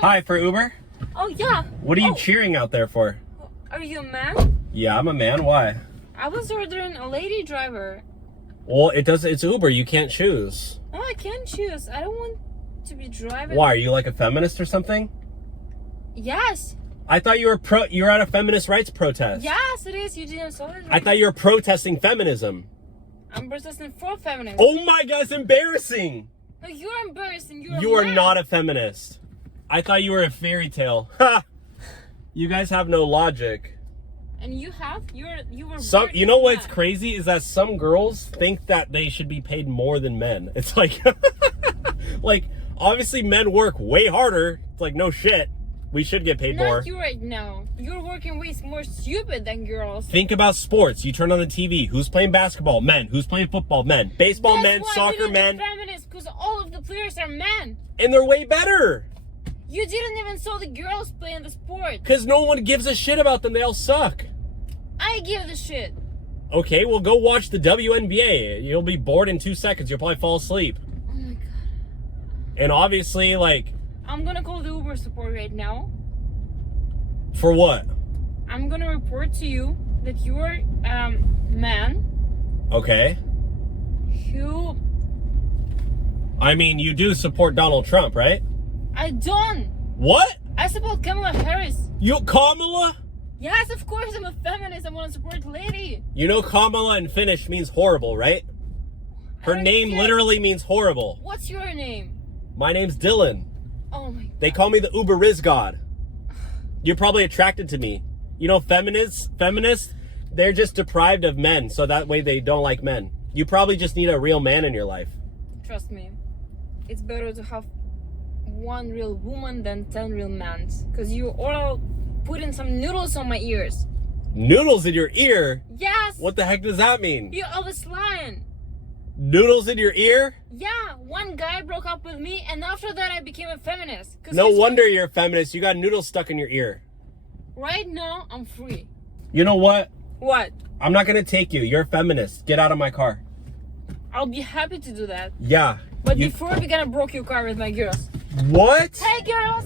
Hi, for Uber? Oh, yeah. What are you cheering out there for? Are you a man? Yeah, I'm a man. Why? I was ordering a lady driver. Well, it's Uber. You can't choose. No, I can't choose. I don't want to be driving. Why? Are you like a feminist or something? Yes. I thought you were at a feminist rights protest. Yes, it is. You didn't saw it. I thought you were protesting feminism. I'm protesting for feminism. Oh my God, it's embarrassing. No, you're embarrassing. You're You a are man. not a feminist. I thought you were a fairy tale. Ha! You guys have no logic. And you have? You were Some, born you know as a what's man. crazy is that some girls think that they should be paid more than men. It's like, like obviously men work way harder. It's like, no shit. We should get paid more. Not you right now. You're working way more stupid than girls. Think about sports. You turn on the TV. Who's playing basketball? Men. Who's playing football? Men. Baseball, That's men. why Soccer, you men. Feminist, because all of the players are men. And they're way better. You didn't even saw the girls playing the sport. Because no one gives a shit about them. They all suck. I give the shit. Okay, well, go watch the WNBA. You'll be bored in 2 seconds. You'll probably fall asleep. Oh my God. And obviously, like... I'm gonna call the Uber support right now. For what? I'm gonna report to you that you're man Okay. who... I mean, you do support Donald Trump, right? I don't. What? I support Kamala Harris. You, Kamala? Yes, of course, I'm a feminist. I want to support lady. You know Kamala in Finnish means horrible, right? Her I don't name get- literally means horrible. What's your name? My name's Dylan. Oh my God. They call me the Uber Riz God. You're probably attracted to me. You know, feminists, they're just deprived of men, so that way they don't like men. You probably just need a real man in your life. Trust me, it's better to have one real woman than 10 real men. Because you all putting some noodles on my ears. Noodles in your ear? Yes. What the heck does that mean? You're always lying. Noodles in your ear? Yeah, one guy broke up with me, and after that I became a feminist. 'Cause No he's- wonder you're a feminist. You got noodles stuck in your ear. Right now, I'm free. You know what? What? I'm not gonna take you. You're a feminist. Get out of my car. I'll be happy to do that. Yeah. But before we're gonna broke your car with my girls. What? Hey girls!